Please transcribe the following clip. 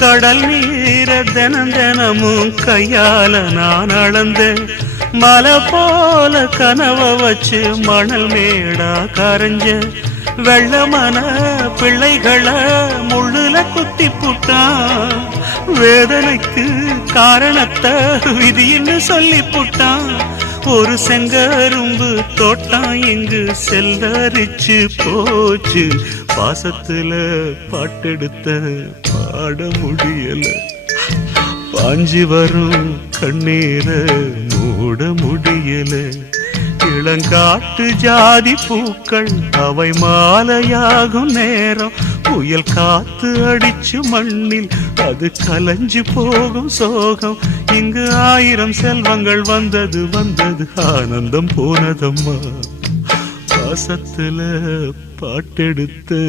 கடல் நீர தினம் தினமும் கையால நான் அளந்த மலை போல கனவ வச்சு மணல் மேடா கரைஞ்ச வெள்ளமன பிள்ளைகளை முள்ளுல குத்தி புட்டான் வேதனைக்கு காரணத்தை விதின்னு சொல்லி புட்டான் ஒரு செங்கரும்பு தோட்டம் இங்கு செல்லரிச்சு போச்சு பாசத்துல பாட்டெடுத்த பாட முடியல பாஞ்சி வரும் கண்ணீர மூட முடியல இளங்காட்டு ஜாதி பூக்கள் அவை மாலையாகும் நேரம் புயல் காத்து அடிச்சு மண்ணில் அது கலஞ்சு போகும் சோகம் இங்கு 1000 செல்வங்கள் வந்தது வந்தது ஆனந்தம் போனதம்மா பாசத்துல பாட்டெடுத்து